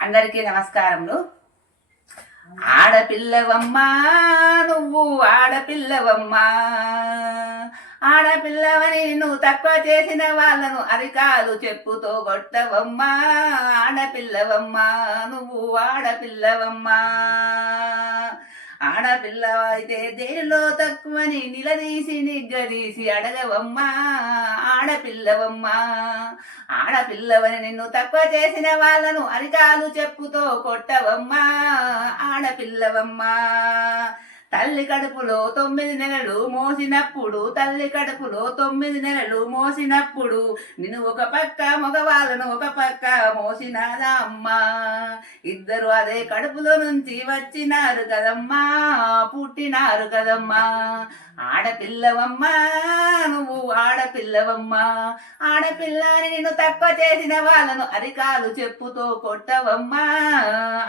అందరికీ నమస్కారములు. ఆడపిల్లవమ్మా నువ్వు ఆడపిల్లవమ్మా. ఆడపిల్లవని నువ్వు తక్కువ చేసిన వాళ్ళను అరికాలు చెప్పుతో కొట్టవమ్మా. ఆడపిల్లవమ్మా నువ్వు ఆడపిల్లవమ్మా. ఆడపిల్ల అయితే దేనిలో తక్కువని నిలదీసి నిగ్గదీసి అడగవమ్మా ఆడపిల్లవమ్మా. ఆడపిల్లవని నిన్ను తక్కువ చేసిన వాళ్ళను అరికాలు చెప్పుతో కొట్టవమ్మా ఆడపిల్లవమ్మా. తల్లి కడుపులో తొమ్మిది నెలలు మోసినప్పుడు తల్లి కడుపులో తొమ్మిది నెలలు మోసినప్పుడు నిన్ను ఒక పక్క మగవాళ్ళను ఒక పక్క మోసినాదా అమ్మా? ఇద్దరు అదే కడుపులో నుంచి వచ్చినారు కదమ్మా పుట్టినారు కదమ్మా. ఆడపిల్లవమ్మా నువ్వు ఆడపిల్లవమ్మా. ఆడపిల్లని నిన్ను తక్కువ చేసిన వాళ్ళను అరికాలు చెప్పుతో కొట్టవమ్మా.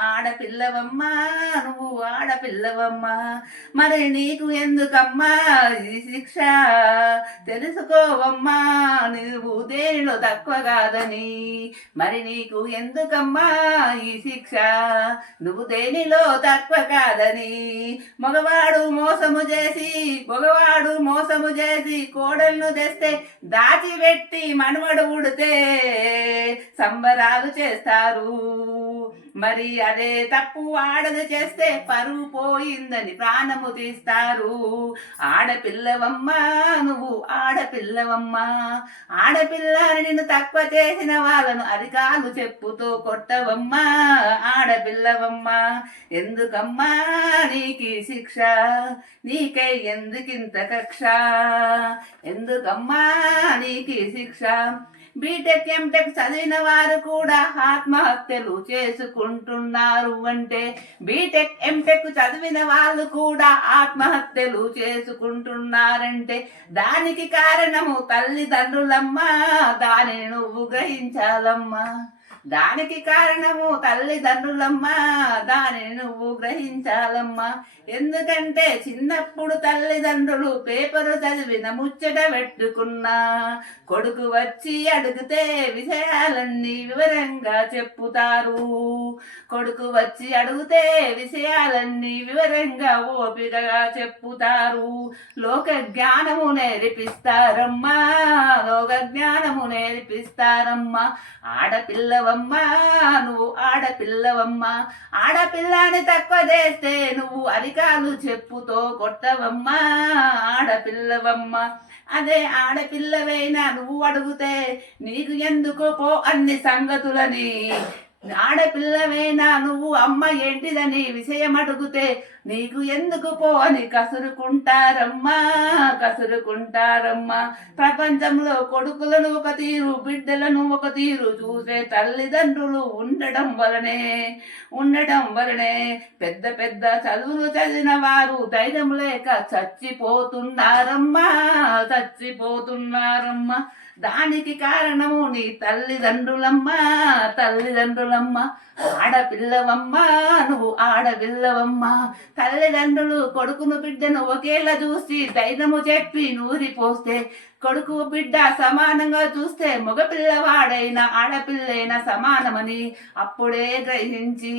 ఆడపిల్లవమ్మా నువ్వు ఆడపిల్లవమ్మా. మరి నీకు ఎందుకమ్మా ఈ శిక్ష తెలుసుకోవమ్మా నువ్వు దేనిలో తక్కువ కాదని. మరి నీకు ఎందుకమ్మా ఈ శిక్ష నువ్వు దేనిలో తక్కువ కాదని. మగవాడు మోసము చేసి మగవాడు మోసము చేసి కోడలను తెస్తే దాచిపెట్టి మనవడు ఉడితే సంబరాలు చేస్తారు. మరి అదే తప్పు ఆడది చేస్తే పరువు పోయిందని ప్రాణము తీస్తారు. ఆడపిల్లవమ్మా నువ్వు ఆడపిల్లవమ్మా. ఆడపిల్లని నిన్ను తక్కువ చేసిన వాళ్ళను అధికారులు చెప్పుతో కొట్టవమ్మా. ఆడపిల్లవమ్మా ఎందుకమ్మా నీకి శిక్ష? నీకే ఎందుకింత కక్ష? ఎందుకమ్మా నీకి శిక్ష? బీటెక్ ఎంటెక్ చదివిన వారు కూడా ఆత్మహత్యలు చేసుకుంటున్నారు అంటే బీటెక్ ఎంటెక్ చదివిన వాళ్ళు కూడా ఆత్మహత్యలు చేసుకుంటున్నారంటే దానికి కారణము తల్లిదండ్రులమ్మా దానిని నువ్వు గ్రహించాలమ్మా. దానికి కారణము తల్లిదండ్రులమ్మా దానిని నువ్వు గ్రహించాలమ్మా. ఎందుకంటే చిన్నప్పుడు తల్లిదండ్రులు పేపరు చదివిన ముచ్చట పెట్టుకున్నా. కొడుకు వచ్చి అడిగితే విషయాలన్నీ వివరంగా చెప్పుతారు. కొడుకు వచ్చి అడిగితే విషయాలన్నీ వివరంగా ఓపికగా చెప్పుతారు. లోక జ్ఞానము నేర్పిస్తారమ్మా లోక జ్ఞానము నేర్పిస్తారమ్మా ఆడపిల్లవమ్మా నువ్వు ఆడపిల్లవమ్మా. ఆడపిల్లని తక్కువ చేస్తే నువ్వు అధికారులు చెప్పుతో కొట్టవమ్మా ఆడపిల్లవమ్మా. అదే ఆడపిల్లవైనా నువ్వు అడిగితే నీకు ఎందుకు పో అన్ని సంగతులని. ఆడపిల్లవేనా నువ్వు? అమ్మ ఏంటిదని విషయం అడుగుతే నీకు ఎందుకు పో అని కసురుకుంటారమ్మా కసురుకుంటారమ్మా. ప్రపంచంలో కొడుకులను ఒక తీరు బిడ్డలను ఒక తీరు చూసే తల్లిదండ్రులు ఉండడం వలనే ఉండడం వలనే పెద్ద పెద్ద చదువులు చదివిన వారు ధైర్యం లేక చచ్చిపోతున్నారమ్మా చచ్చిపోతున్నారమ్మా. దానికి కారణము నీ తల్లిదండ్రులమ్మా తల్లిదండ్రులమ్మా. ఆడపిల్లవమ్మా నువ్వు ఆడపిల్లవమ్మా. తల్లిదండ్రులు కొడుకును బిడ్డను ఒకేలా చూసి దైనము చెప్పి నూరిపోస్తే కొడుకు బిడ్డ సమానంగా చూస్తే మగపిల్లవాడైన ఆడపిల్లైన సమానమని అప్పుడే గ్రహించి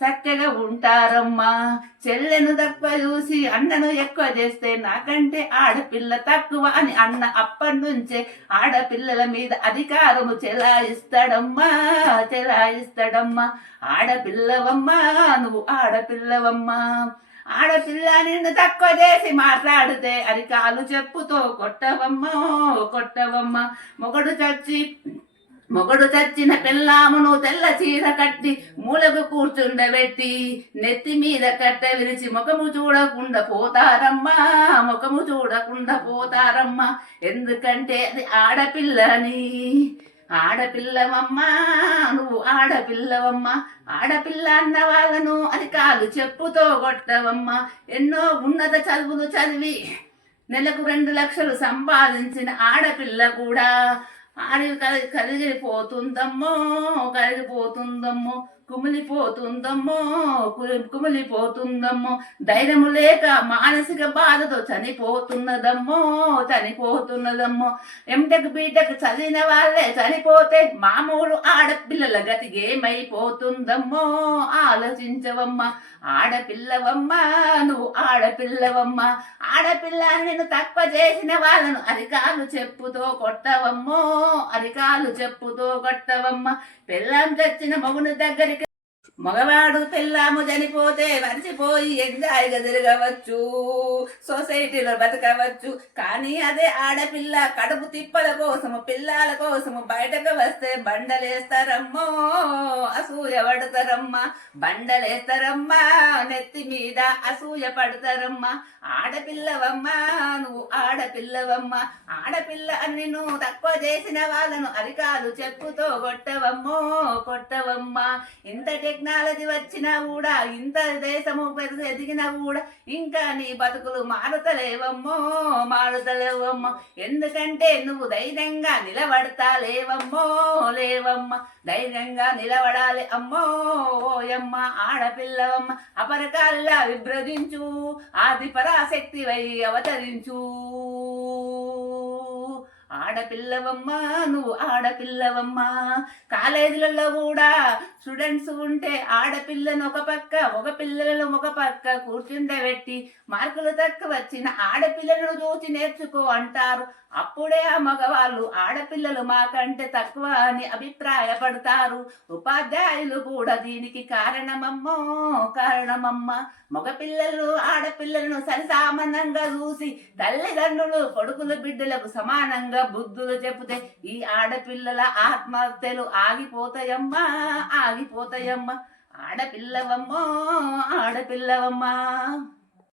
చక్కగా ఉంటారమ్మా. చెల్లెను తక్కువ చూసి అన్నను ఎక్కువ చేస్తే నాకంటే ఆడపిల్ల తక్కువ అని అన్న అప్పటి నుంచే ఆడపిల్లల మీద అధికారము చెలాయిస్తాడమ్మా చెలాయిస్తాడమ్మా. ఆడపిల్లవమ్మా నువ్వు ఆడపిల్లవమ్మా. ఆడపిల్ల నిన్ను తక్కువ చేసి మాట్లాడితే అది కాలు చెప్పుతో కొట్టవమ్మో కొట్టవమ్మ. మొగడు చచ్చి మొగడు చచ్చిన పిల్లామును తెల్ల చీర కట్టి మూలకు కూర్చుండబెట్టి నెత్తి మీద కట్ట విరిచి ముఖము చూడకుండా పోతారమ్మా ముఖము చూడకుండా పోతారమ్మా. ఎందుకంటే అది ఆడపిల్లని. ఆడపిల్లవమ్మా నువ్వు ఆడపిల్లవమ్మా ఆడపిల్ల అన్న వాళ్ళను అది కాదు చెప్పుతో కొట్టవమ్మా. ఎన్నో ఉన్నత చదువులు చదివి నెలకు రెండు లక్షలు సంపాదించిన ఆడపిల్ల కూడా ఆడి కలిగిపోతుందమ్మో కలిగిపోతుందమ్మో కుమిలిపోతుందమ్మో కుమిలిపోతుందమ్మో. ధైర్యము లేక మానసిక బాధతో చనిపోతున్నదమ్మో చనిపోతున్నదమ్మో. ఎంటెక్ బీటెక్ చదివిన వాళ్ళే చనిపోతే మామూలు ఆడపిల్లల గతికి ఏమైపోతుందమ్మో. ఆలోచించవమ్మా ఆడపిల్లవమ్మా నువ్వు ఆడపిల్లవమ్మా. ఆడపిల్ల నేను తక్కువ చేసిన వాళ్ళను అధికారులు చెప్పుతో కొట్టవమ్మో అధికారులు చెప్పుతో కొట్టవమ్మ. పిల్లం తెచ్చిన మగుని దగ్గరికి మగవాడు పిల్లాము చనిపోతే మరిచిపోయి ఎంజాయ్గా తిరగవచ్చు. సొసైటీలో బతకవచ్చు. కానీ అదే ఆడపిల్ల కడుపు తిప్పల కోసము పిల్లల కోసము బయటకు వస్తే బండలేస్తారమ్మో అసూయ పడతారమ్మా. బండలేస్తారమ్మా నెత్తి మీద అసూయ పడతారమ్మా. ఆడపిల్లవమ్మా నువ్వు ఆడపిల్లవమ్మా. ఆడపిల్ల అని నువ్వు తక్కువ చేసిన వాళ్ళను అధికారులు చెప్పుతో కొట్టవమ్మో కొట్టవమ్మా. ఇంత టెక్నాలజీ వచ్చినా కూడా ఇంత దేశము పెరుగు ఎదిగినా కూడా ఇంకా నీ బతుకులు మారుతలేవమ్మో మారుతలేవమ్మో. ఎందుకంటే నువ్వు ధైర్యంగా నిలబడతా లేవమ్మో లేవమ్మ. ధైర్యంగా నిలబడాలి అమ్మో ఓయమ్మ ఆడపిల్లవమ్మ. అపరకాల్లా విభ్రదించు ఆది పరాశక్తి వై అవతరించు. ఆడపిల్లవమ్మా నువ్వు ఆడపిల్లవమ్మా. కాలేజీలలో కూడా స్టూడెంట్స్ ఉంటే ఆడపిల్లను ఒక పక్క ఒక పిల్లలను ఒక పక్క కూర్చుండబెట్టి మార్కులు తక్కువ వచ్చిన ఆడపిల్లలను చూసి నేర్చుకో అంటారు. అప్పుడే ఆ మగవాళ్ళు ఆడపిల్లలు మాకంటే తక్కువ అని అభిప్రాయపడతారు. ఉపాధ్యాయులు కూడా దీనికి కారణమమ్మో కారణమమ్మ. మగపిల్లలు ఆడపిల్లలను సరిసామానంగా చూసి తల్లిదండ్రులు కొడుకులు బిడ్డలకు సమానంగా బుద్ధులు చెప్తే ఈ ఆడపిల్లల ఆత్మహత్యలు ఆగిపోతాయమ్మా ఆగిపోతాయమ్మా. ఆడపిల్లవమ్మో ఆడపిల్లవమ్మా.